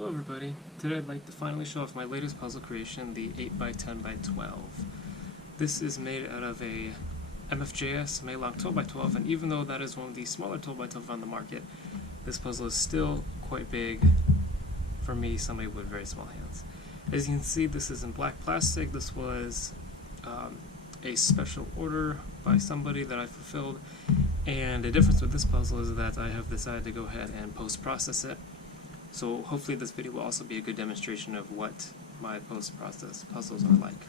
Hello everybody, today I'd like to finally show off my latest puzzle creation, the 8x10x12. This is made out of a MFJS Maylong 12x12, and even though that is one of the smaller 12x12 on the market, this puzzle is still quite big for me, somebody with very small hands. As you can see, this is in black plastic. This was a special order by somebody that I fulfilled, and the difference with this puzzle is that I have decided to go ahead and post-process it. So hopefully this video will also be a good demonstration of what my post-process puzzles are like.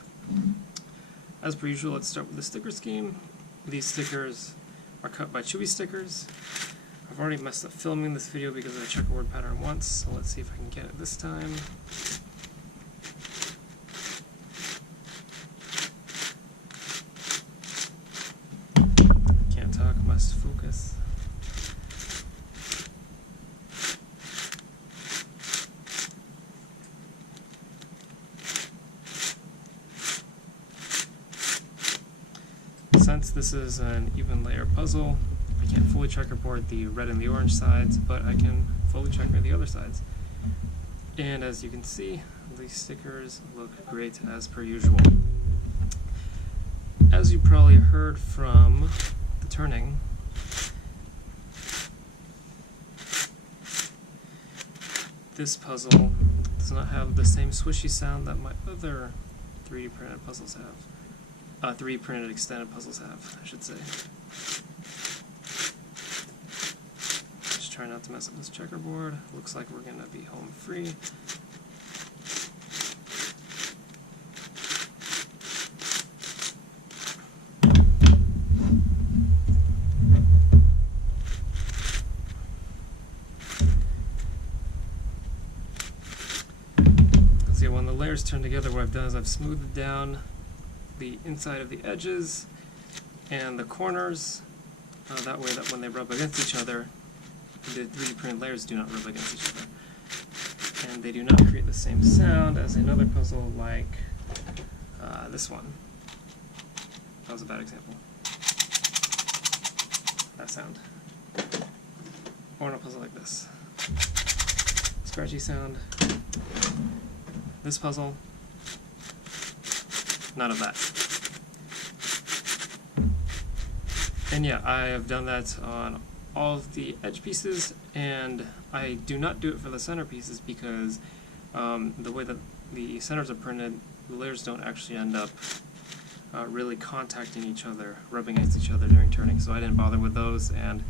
As per usual, let's start with the sticker scheme. These stickers are cut by Chewy stickers. I've already messed up filming this video because of the checkerboard pattern once, so let's see if I can get it this time. Can't talk, must focus. Since this is an even layer puzzle, I can't fully checkerboard the red and the orange sides, but I can fully checker the other sides. And as you can see, these stickers look great as per usual. As you probably heard from the turning, this puzzle does not have the same swishy sound that my other 3D printed puzzles have. 3D printed extended puzzles have, I should say. Just try not to mess up this checkerboard. Looks like we're gonna be home free. See, when the layers turn together, what I've done is I've smoothed down the inside of the edges and the corners, that way that when they rub against each other, the 3D printed layers do not rub against each other. And they do not create the same sound as another puzzle like this one. That was a bad example. That sound. Or in a puzzle like this. Scratchy sound. This puzzle, none of that. And yeah, I have done that on all of the edge pieces, and I do not do it for the center pieces because the way that the centers are printed, the layers don't actually end up really contacting each other, rubbing against each other during turning, so I didn't bother with those, and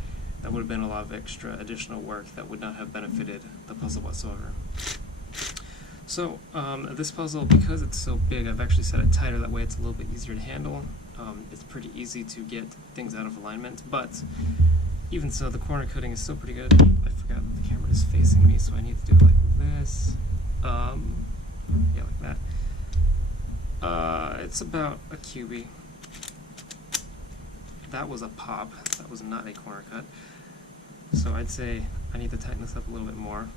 that would have been a lot of extra additional work that would not have benefited the puzzle whatsoever. So this puzzle, because it's so big, I've actually set it tighter, that way it's a little bit easier to handle. It's pretty easy to get things out of alignment, but even so, the corner cutting is still pretty good. I forgot that the camera is facing me, so I need to do it like this. Yeah, like that. It's about a cubie. That was a pop, that was not a corner cut. So I'd say I need to tighten this up a little bit more.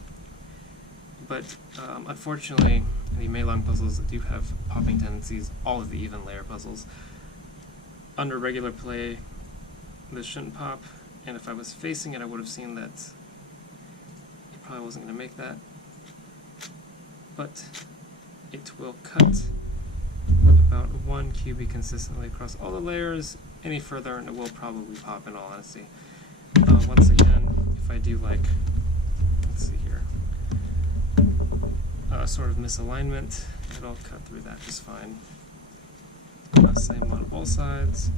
But unfortunately, the Maylong puzzles do have popping tendencies, all of the even layer puzzles. Under regular play, this shouldn't pop, and if I was facing it, I would have seen that it probably wasn't going to make that. But it will cut about 1 cubie consistently across all the layers. Any further, and it will probably pop, in all honesty. Once again, if I do like, let's see here, sort of misalignment, it'll cut through that just fine. Same on both sides.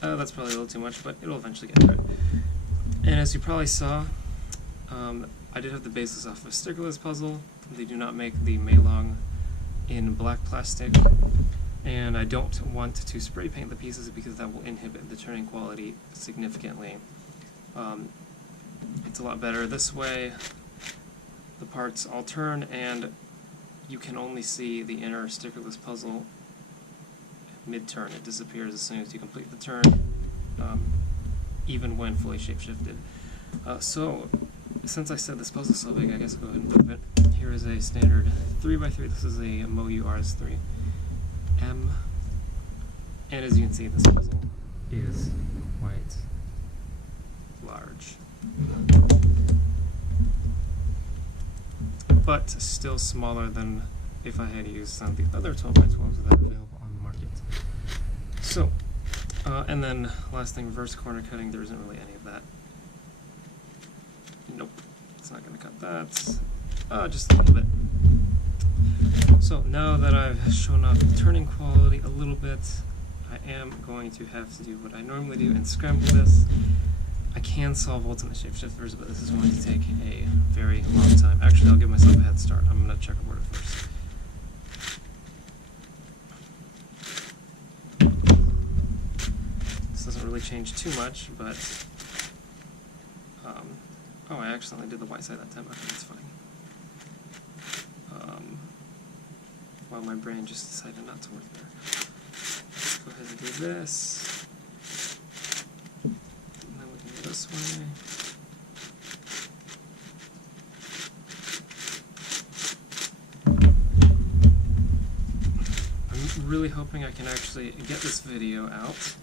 That's probably a little too much, but it'll eventually get through it. And as you probably saw, I did have the basis off of a stickerless puzzle. They do not make the Maylong in black plastic, and I don't want to spray paint the pieces because that will inhibit the turning quality significantly. It's a lot better this way. The parts all turn, and you can only see the inner stickerless puzzle mid-turn. It disappears as soon as you complete the turn, even when fully shapeshifted. So, since I said this puzzle is so big, I guess I'll go ahead and move it. Here is a standard 3x3. This is a MoU RS3 M, and as you can see, this puzzle is quite large. but still smaller than if I had used some of the other 12x12s that are available on the market. So, and then last thing, reverse corner cutting, there isn't really any of that. Nope, it's not going to cut that. Just a little bit. So now that I've shown off the turning quality a little bit, I am going to have to do what I normally do and scramble this. I can solve ultimate shapeshifters, but this is going to take a very long time. Actually, I'll give myself a head start. I'm going to checkerboard it first. This doesn't really change too much, but oh, I accidentally did the white side that time. Okay, that's fine. Well, my brain just decided not to work there. Let's go ahead and do this. And then we can go this way. I'm really hoping I can actually get this video out.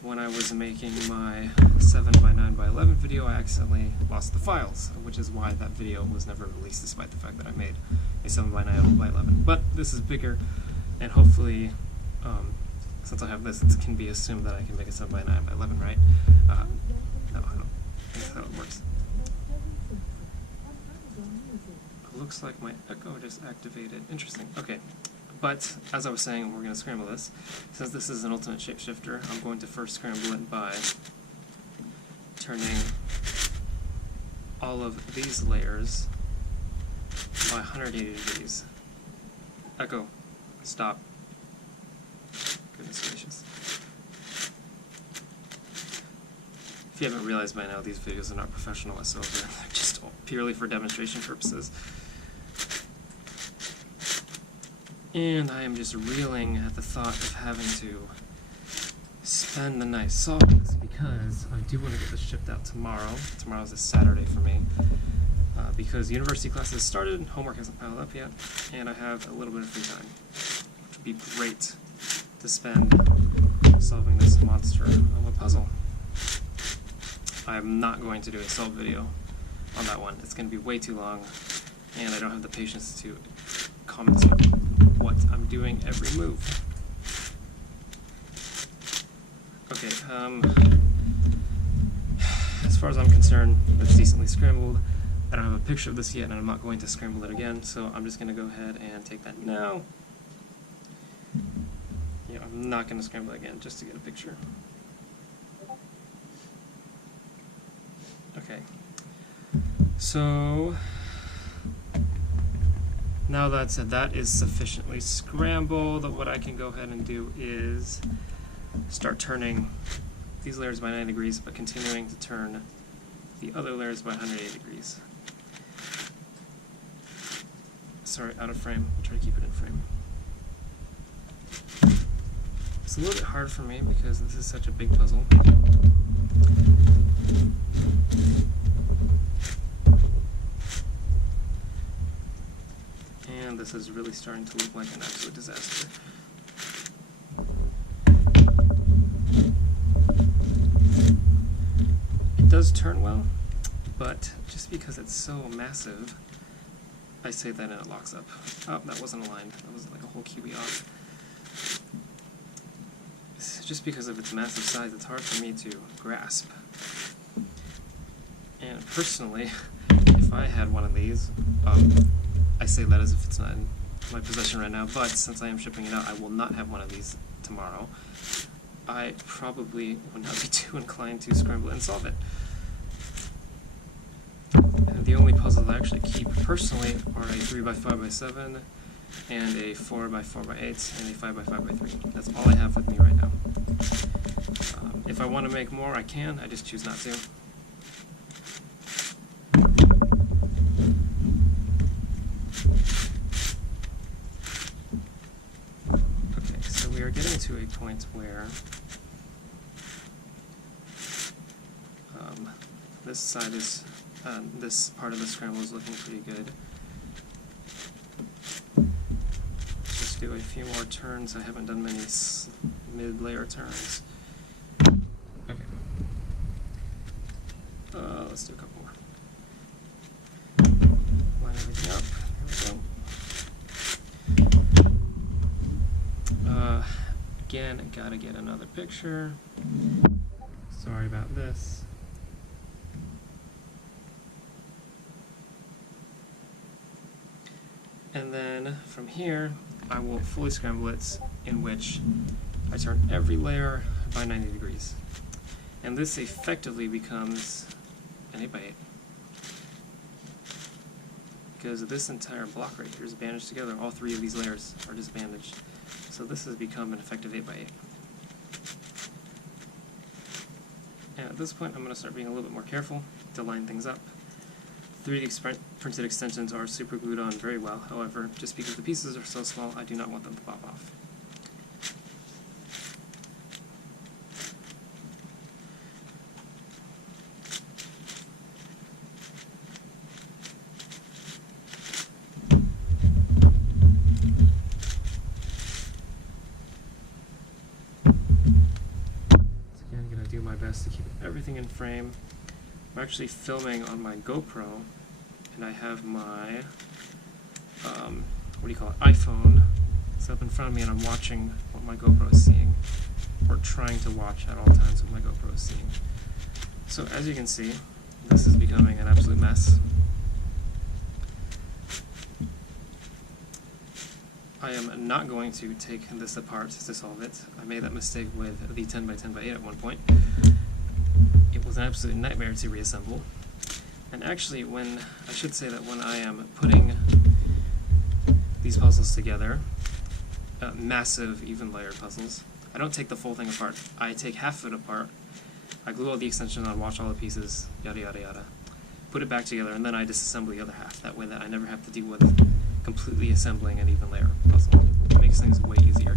When I was making my 7x9x11 video, I accidentally lost the files, which is why that video was never released, despite the fact that I made a 7x9x11. But this is bigger, and hopefully, since I have this, it can be assumed that I can make a 7x9x11, right? No, I don't. That's how it works. It looks like my echo just activated. Interesting. Okay. But, as I was saying, we're going to scramble this. Since this is an ultimate shapeshifter, I'm going to first scramble it by turning all of these layers by 180 degrees. Echo, stop. Goodness gracious. If you haven't realized by now, these videos are not professional whatsoever. They're just purely for demonstration purposes. And I am just reeling at the thought of having to spend the night solving this because I do want to get this shipped out tomorrow. Tomorrow's a Saturday for me because university classes started, homework hasn't piled up yet, and I have a little bit of free time, which would be great to spend solving this monster of a puzzle. I'm not going to do a solve video on that one. It's going to be way too long, and I don't have the patience to comment what I'm doing every move. Okay, as far as I'm concerned, it's decently scrambled. I don't have a picture of this yet, and I'm not going to scramble it again, so I'm just going to go ahead and take that now. Yeah, I'm not going to scramble it again, just to get a picture. Okay, so now that said, that is sufficiently scrambled. What I can go ahead and do is start turning these layers by 90 degrees, but continuing to turn the other layers by 180 degrees. Sorry, out of frame. I'll try to keep it in frame. It's a little bit hard for me because this is such a big puzzle. And this is really starting to look like an absolute disaster. It does turn well, but just because it's so massive, I say that and it locks up. Oh, that wasn't aligned. That was like a whole kiwi off. Just because of its massive size, it's hard for me to grasp. And personally, if I had one of these, I say that as if it's not in my possession right now, but since I am shipping it out, I will not have one of these tomorrow. I probably would not be too inclined to scramble it and solve it. And the only puzzles I actually keep personally are a 3x5x7, and a 4x4x8, and a 5x5x3. That's all I have with me right now. If I want to make more, I can. I just choose not to. Okay, so we are getting to a point where this side is, this part of the scramble is looking pretty good. Just do a few more turns. I haven't done many mid-layer turns. Okay. Let's do a couple more. Line everything up. Again, I gotta get another picture. Sorry about this. And then from here, I will fully scramble it, in which I turn every layer by 90 degrees. And this effectively becomes an 8x8. Because this entire block right here is bandaged together. All three of these layers are just bandaged. So this has become an effective 8x8. And at this point, I'm going to start being a little bit more careful to line things up. 3D printed extensions are super glued on very well. However, just because the pieces are so small, I do not want them to pop off. To keep everything in frame. I'm actually filming on my GoPro, and I have my iPhone set up in front of me, and I'm watching what my GoPro is seeing, or trying to watch at all times what my GoPro is seeing. So as you can see, this is becoming an absolute mess. I am not going to take this apart to solve it. I made that mistake with the 10x10x8 at one point. It was an absolute nightmare to reassemble. And actually, I should say that when I am putting these puzzles together, massive, even layered puzzles, I don't take the full thing apart. I take half of it apart, I glue all the extensions on, wash all the pieces, yada yada yada, put it back together, and then I disassemble the other half. That way that I never have to deal with completely assembling an even layer puzzle. It makes things way easier.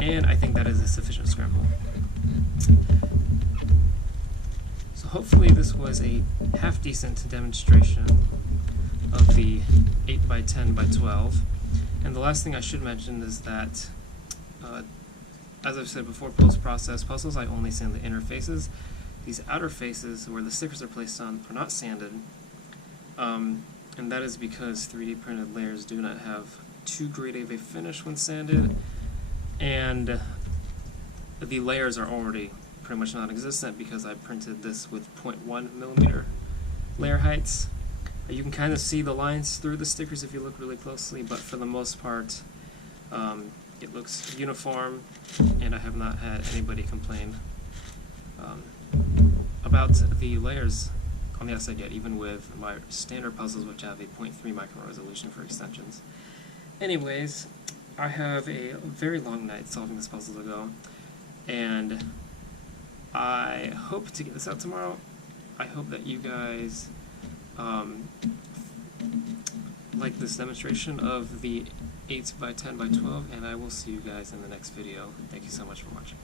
And I think that is a sufficient scramble. So hopefully this was a half-decent demonstration of the 8x10x12. And the last thing I should mention is that, as I've said before, post-process puzzles, I only sand the inner faces. These outer faces, where the stickers are placed on, are not sanded. And that is because 3D printed layers do not have too great of a finish when sanded, and the layers are already pretty much non-existent because I printed this with 0.1mm layer heights. You can kind of see the lines through the stickers if you look really closely, but for the most part it looks uniform, and I have not had anybody complain about the layers on the outside yet, even with my standard puzzles, which have a 0.3 micron resolution for extensions. Anyways, I have a very long night solving this puzzle to go, and I hope to get this out tomorrow. I hope that you guys like this demonstration of the 8x10x12, and I will see you guys in the next video. Thank you so much for watching.